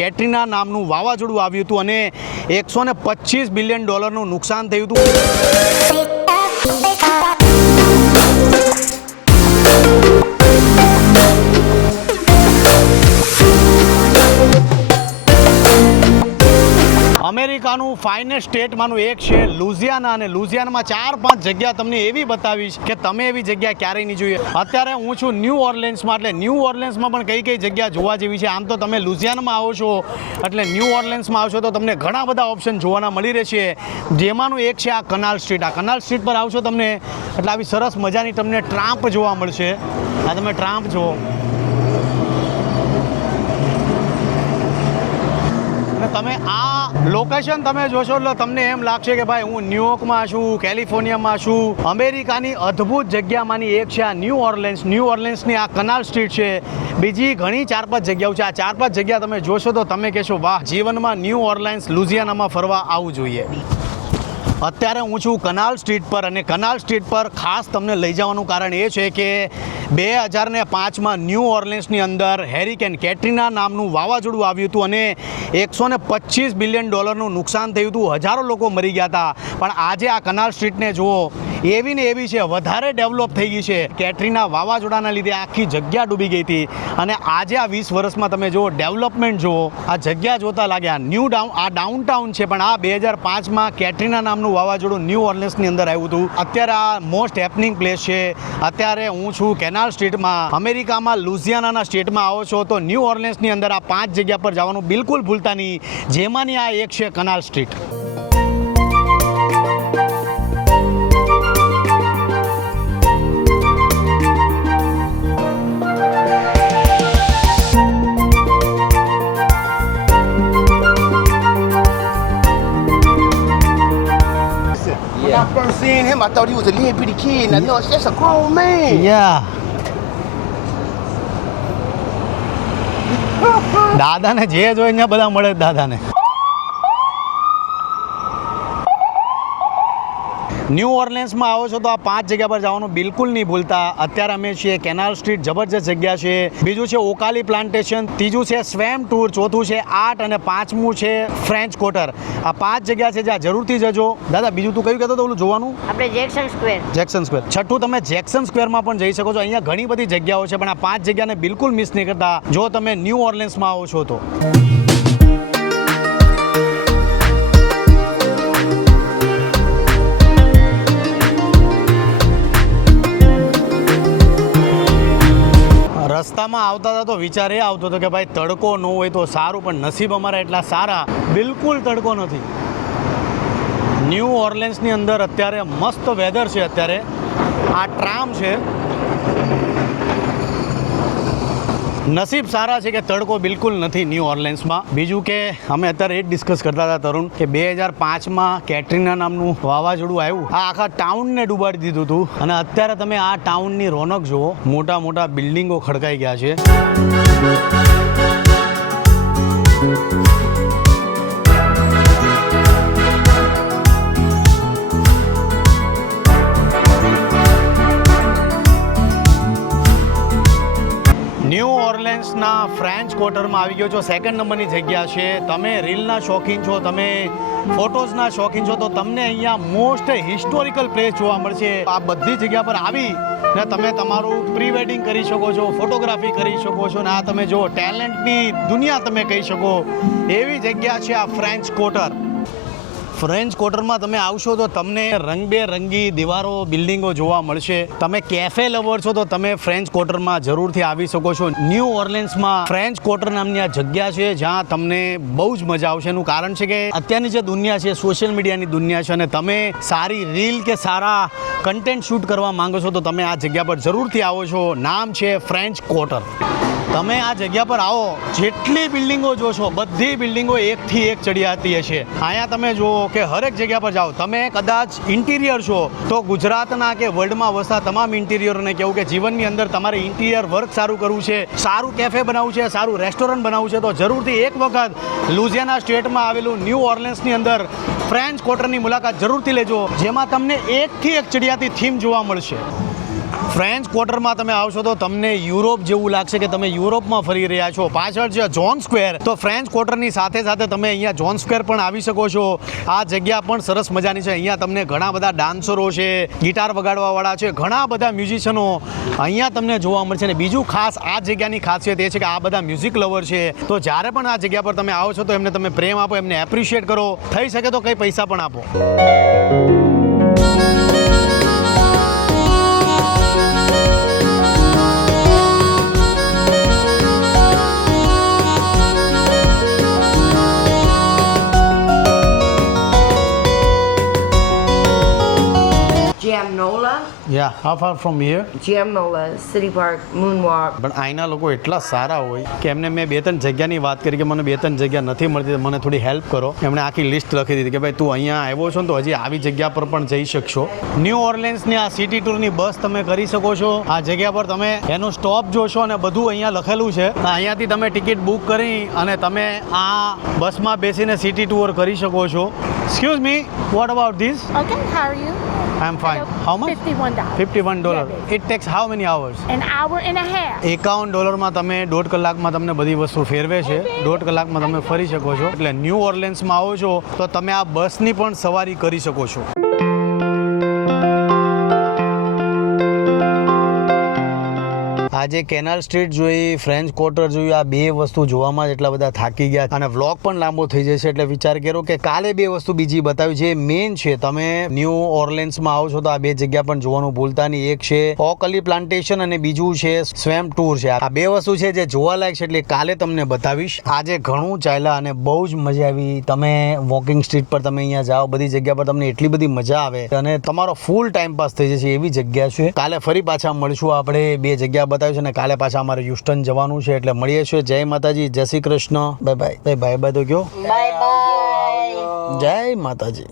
કેટરીના નામનું વાવાઝોડું આવ્યું હતું અને $125 બિલિયન નુકસાન થયું હતું. અમેરિકાનું ફાઇનેસ્ટ સ્ટેટમાંનું એક છે લુઝિયાના, અને લુઝિયાનામાં 4-5 જગ્યા તમને એવી બતાવીશ કે તમે એવી જગ્યા ક્યારેય નહીં જોઈએ. અત્યારે હું છું ન્યૂ ઓર્લિન્સમાં, એટલે ન્યૂ ઓર્લિન્સમાં પણ કઈ કઈ જગ્યા જોવા જેવી છે. આમ તો તમે લુઝિયાનામાં આવો છો એટલે ન્યૂ ઓર્લિન્સમાં આવશો તો તમને ઘણા બધા ઓપ્શન જોવાના મળી રહેશે, જેમાંનું એક છે આ કનાલ સ્ટ્રીટ. આ કનાલ સ્ટ્રીટ પર આવશો તમને એટલે આવી સરસ મજાની તમને ટ્રામ્પ જોવા મળશે. આ તમે ટ્રામ્પ જુઓ, તમે આ લોકેશન તમે જોશો એટલે તમને એમ લાગશે કે ભાઈ હું ન્યુયોર્કમાં છું, કેલિફોર્નિયામાં છું. અમેરિકાની અદ્ભુત જગ્યામાંની એક છે આ ન્યૂ ઓર્લિન્સ. ન્યૂ ઓર્લિન્સની આ કનાલ સ્ટ્રીટ છે. બીજી ઘણી 4-5 જગ્યાઓ છે. આ 4-5 જગ્યા તમે જોશો તો તમે કહેશો વાહ, જીવનમાં ન્યૂ ઓર્લિન્સ લુઝિયાનામાં ફરવા આવવું જોઈએ. અત્યારે હું છું કનાલ સ્ટ્રીટ પર, અને કનાલ સ્ટ્રીટ પર ખાસ તમને લઈ જવાનું કારણ એ છે કે 2005માં ન્યૂ ઓર્લિન્સની અંદર હેરિકેન કેટરીના નામનું વાવાઝોડું આવ્યું હતું અને $125 બિલિયન નુકસાન થયું હતું. હજારો લોકો મરી ગયા હતા. પણ આજે આ કનાલ સ્ટ્રીટને જુઓ, એવી ને એવી છે, વધારે ડેવલપ થઈ ગઈ છે. કેટરીના વાવાઝોડાના લીધે આખી જગ્યા ડૂબી ગઈ હતી, અને આજે આ 20 વર્ષમાં તમે જુઓ ડેવલપમેન્ટ જુઓ. આ જગ્યા જોતા લાગ્યા આ ડાઉનટાઉન છે, પણ આ 2005માં કેટરીના નામનું વાવાઝોડું ન્યૂ ઓર્લિન્સની અંદર આવ્યું હતું. અત્યારે આ મોસ્ટ હેપનિંગ પ્લેસ છે. અત્યારે હું છું કેનાલ સ્ટ્રીટમાં. અમેરિકામાં લુઝિયાનાના સ્ટેટમાં આવો છો તો ન્યૂ ઓર્લિન્સની અંદર આ 5 જગ્યા પર જવાનું બિલકુલ ભૂલતા નહીં, જેમાંની આ એક છે કનાલ street. When I first seen him, I thought he was a little bitty kid. And I know that's a grown man. યા દાદાને જે જોઈએ ને બધા મળે દાદાને. ન્યૂ ઓર્લિન્સમાં આવો છો તો આ 5 જગ્યા પર જવાનું બિલકુલ નહીં ભૂલતા. અત્યારે અમે છીએ કેનાલ સ્ટ્રીટ, જબરજસ્ત જગ્યા છે. બીજું છે ઓકાલી પ્લાન્ટેશન, ત્રીજું છે સ્વેમ ટૂર, ચોથું છે આર્ટ, અને 5મું છે ફ્રેન્ચ ક્વાર્ટર. આ 5 જગ્યા છે જ્યાં જરૂરથી જજો. દાદા બીજું તું કયું કહેતો તો ઓલું જોવાનું? આપણે જેક્સન સ્ક્વેર. છઠ્ઠું તમે જેક્સન સ્ક્વેરમાં પણ જઈ શકો છો. અહીંયા ઘણી બધી જગ્યાઓ છે, પણ આ 5 જગ્યાને બિલકુલ મિસ નહીં કરતા જો તમે ન્યૂ ઓર્લિન્સમાં આવો છો તો. રસ્તામાં આવતા હતા તો વિચાર એ આવતો હતો કે ભાઈ તડકો ન હોય તો સારું, પણ નસીબ અમારા એટલા સારા, બિલકુલ તડકો નથી. ન્યૂ ઓર્લિન્સની અંદર અત્યારે મસ્ત વેધર છે. અત્યારે આ ટ્રામ છે. નસીબ સારા છે કે તડકો બિલકુલ નથી ન્યૂ ઓર્લિન્સમાં. બીજું કે અમે અત્યારે એ જ ડિસ્કસ કરતા હતા તરુણ કે 2005માં કેટરીના નામનું વાવાઝોડું આવ્યું, આ આખા ટાઉનને ડૂબાડી દીધું હતું. અને અત્યારે તમે આ ટાઉનની રોનક જુઓ, મોટા મોટા બિલ્ડિંગો ખડકાઈ ગયા છે. ન્યૂ ઓર્લિન્સના ફ્રેન્ચ ક્વાર્ટરમાં આવી ગયો છો. 2nd નંબરની જગ્યા છે. તમે રીલના શોખીન છો, તમે ફોટોઝના શોખીન છો તો તમને અહીંયા મોસ્ટ હિસ્ટોરિકલ પ્લેસ જોવા મળશે. આ બધી જગ્યા પર આવી ને તમે તમારું પ્રી વેડિંગ કરી શકો છો, ફોટોગ્રાફી કરી શકો છો, ને આ તમે જો ટેલેન્ટની દુનિયા તમે કહી શકો એવી જગ્યા છે આ ફ્રેન્ચ ક્વાર્ટર. ફ્રેન્ચ ક્વાર્ટરમાં તમે આવશો તો તમને રંગબેરંગી દીવારો, બિલ્ડિંગો જોવા મળશે. તમે કેફે લવર છો તો તમે ફ્રેન્ચ ક્વાર્ટરમાં જરૂરથી આવી શકો છો. ન્યૂ ઓર્લિન્સમાં ફ્રેન્ચ ક્વાર્ટર નામની આ જગ્યા છે જ્યાં તમને બહુ જ મજા આવશે. એનું કારણ છે કે અત્યારની જે દુનિયા છે સોશિયલ મીડિયાની દુનિયા છે, અને તમે સારી રીલ કે સારા કન્ટેન્ટ શૂટ કરવા માંગો છો તો તમે આ જગ્યા પર જરૂરથી આવો છો. નામ છે ફ્રેન્ચ ક્વાર્ટર. તમે આ જગ્યા પર આવો, જેટલી બિલ્ડિંગો જોશો બધી બિલ્ડિંગો એકથી એક ચડિયાતી હશે. અહીંયા તમે જુઓ કે હરેક જગ્યા પર જાઓ, તમે કદાચ ઇન્ટિરિયર છો તો ગુજરાતના કે વર્લ્ડમાં વસતા તમામ ઇન્ટિરિયરને કહેવું કે જીવનની અંદર તમારે ઇન્ટિરિયર વર્ક સારું કરવું છે, સારું કેફે બનાવવું છે, સારું રેસ્ટોરન્ટ બનાવવું છે તો જરૂરથી એક વખત લુઝિયાના સ્ટેટમાં આવેલું ન્યૂ ઓર્લિન્સની અંદર ફ્રેન્ચ ક્વાર્ટરની મુલાકાત જરૂરથી લેજો, જેમાં તમને એકથી એક ચડિયાતી થીમ જોવા મળશે. ફ્રેન્ચ ક્વાર્ટરમાં તમે આવશો તો તમને યુરોપ જેવું લાગશે કે તમે યુરોપમાં ફરી રહ્યા છો. પાછળ છે જોન સ્ક્વેર, તો ફ્રેન્ચ ક્વાર્ટરની સાથે સાથે તમે અહીંયા જોન સ્ક્વેર પણ આવી શકો છો. આ જગ્યા પણ સરસ મજાની છે. અહીંયા તમને ઘણા બધા ડાન્સરો છે, ગિટાર વગાડવાવાળા છે, ઘણા બધા મ્યુઝિશિયનો અહીંયા તમને જોવા મળશે. અને બીજું ખાસ આ જગ્યાની ખાસિયત એ છે કે આ બધા મ્યુઝિક લવર છે, તો જ્યારે પણ આ જગ્યા પર તમે આવો છો તો એમને તમે પ્રેમ આપો, એમને એપ્રિશિએટ કરો, થઈ શકે તો કંઈ પૈસા પણ આપો. Jamnola, yeah how far from here? Jamnola, City Park, Moonwalk. પણ અહીંના લોકો એટલા સારા હોય કે એમને મેં 2-3 જગ્યાની વાત કરી કે મને 2-3 જગ્યા નથી મળતી, મને થોડી હેલ્પ કરો. એમણે આખી લિસ્ટ લખી દીધી કે ભાઈ તું અહીંયા આવ્યો છો ને તો હજી આવી જગ્યા પર પણ જઈ શકશો. ન્યૂ ઓર્લેન્સની આ સિટી ટૂરની બસ તમે કરી શકો છો. આ જગ્યા પર તમે એનું સ્ટોપ જોશો અને બધું અહીંયા લખેલું છે. અહીંયાથી તમે ટિકિટ બુક કરી અને તમે આ બસમાં બેસીને સિટી ટૂર કરી શકો છો. Excuse me, what about this? Okay, how are you? I am fine. How much? $51. $51. It tax how many hours? An hour and a half. $51 તમે 1.5 કલાકમાં તમને બધી વસ્તુ ફેરવે છે. 1.5 કલાકમાં તમે ફરી શકો છો. એટલે ન્યૂ ઓર્લેન્સમાં આવો છો તો તમે આ બસની પણ સવારી કરી શકો છો. આજે કેનાલ સ્ટ્રીટ જોઈ, ફ્રેન્ચ ક્વાર્ટર જોયું, આ બે વસ્તુ જોવામાં જ એટલા બધા થાકી ગયા અને વ્લોગ પણ લાંબો થઈ જશે. એટલે વિચાર કર્યો કે કાલે બે વસ્તુ બીજી બતાવી છે. મેઇન છે તમે ન્યૂ ઓર્લેન્સમાં આવો છો તો આ બે જગ્યા પણ જોવાનું ભૂલતા નહીં. એક છે ઓકલી પ્લાન્ટેશન અને બીજું છે સ્વેમ ટૂર છે. આ બે વસ્તુ છે જે જોવાલાયક છે, એટલે કાલે તમને બતાવીશ. આજે ઘણું ચાલ્યા અને બહુ જ મજા આવી. તમે વોકિંગ સ્ટ્રીટ પર તમે અહીંયા જાઓ, બધી જગ્યા પર તમને એટલી બધી મજા આવે અને તમારો ફૂલ ટાઈમ પાસ થઈ જશે એવી જગ્યા છે. કાલે ફરી પાછા મળશું. આપણે બે જગ્યા બતાવી છે અને કાલે પાછા અમારે હ્યુસ્ટન જવાનું છે. એટલે મળીએ છીએ. જય માતાજી, જય Shri Krishna, bye bye. Bye bye તો કયો, Bye bye. જય માતાજી.